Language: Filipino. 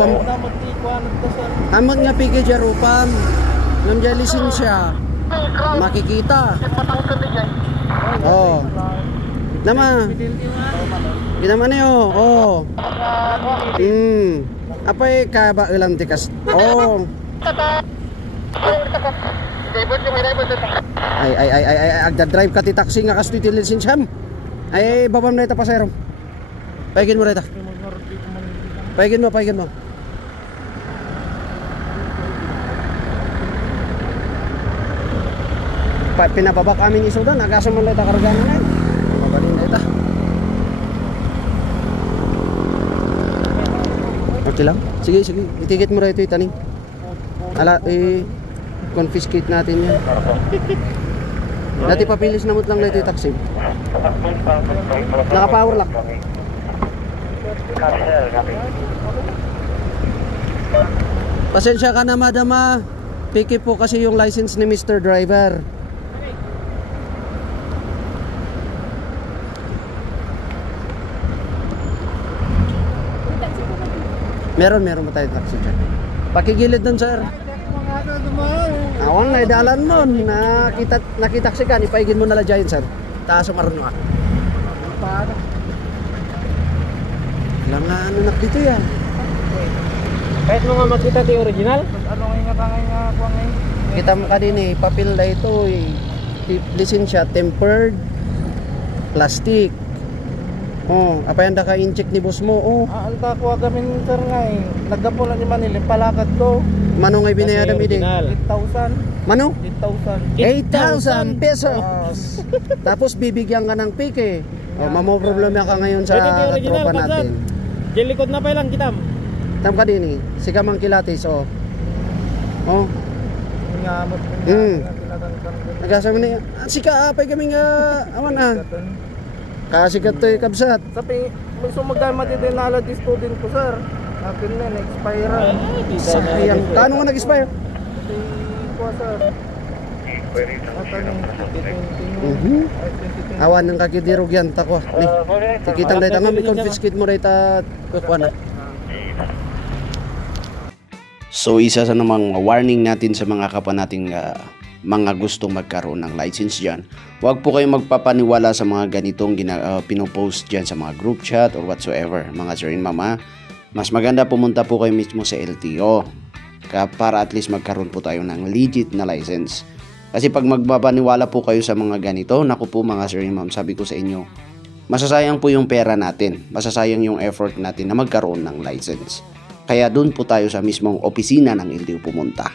pam... Amot nga pigi jarupan. Ngam dyan lisensya. Makikita. Oh. Nama. Ginaman niyo. Oh. Apa ka ba ulam tikas? Oh. Ay agda-drive ka ti taxi nga kasto ti lisensyam. Ay babam na ita pasayro. Paigin mo rita. Paigin mo. Pinababa kami ni Sudan, agaso man ita karga na. Mabalin na ita. Okay lang. Sige, itikit mo rito itaning. Ala confiscate natin yan. Dati papilis namot lang na ito yung taxi. Naka-power lock. Pasensya ka na madama. Piki po kasi yung license ni Mr. Driver. Meron mo tayo taxi dyan. Pakigilid dun sir. Awan na idalan mo. Nakitaksi ka. Ipaigin mo nala dyan sir. Taas umaron mo ka. Alam nga ano nak dito yan. Kahit mo nga makita di original. Ano nga kuha ngayon. Kita mo ka din papel na ito lisensya tempered plastic. Oh, apa yan da ka in-check ni boss mo? Oh. Anta ko gamin sir nga nagdapo na ni Manila palakad ko. Mano nga binayad mi ding? 8,000. Mano? 8,000 pesos. Tapos bibigyan ka ng pike. Oh, problema ka ngayon sa tropa natin. Jelikod na pa lang kitam. Tam ka din Sika mang kilatis oh. Oh. Ngamot. Nagasa mo ni sika apay kami nga awan kasi katoy kabsat. Sabi, may sumagdama din nala di student ko sir. Akin na expire. Sayang. Kano nga nag-expire? Ko sir. Awan ng kakidirog yan tako. Ni. Tikitang dayta nga confiscate mo dayta kuan na. So isa sa namang warning natin sa mga kapwa nating mga gustong magkaroon ng license dyan, huwag po kayong magpapaniwala sa mga ganitong pinopost dyan sa mga group chat or whatsoever. Mga sir and mama, mas maganda pumunta po kayo mismo sa LTO para at least magkaroon po tayo ng legit na license. Kasi pag magpapaniwala po kayo sa mga ganito, naku po mga sir and ma'am, sabi ko sa inyo, masasayang po yung pera natin, masasayang yung effort natin na magkaroon ng license. Kaya doon po tayo sa mismong opisina ng LTO pumunta.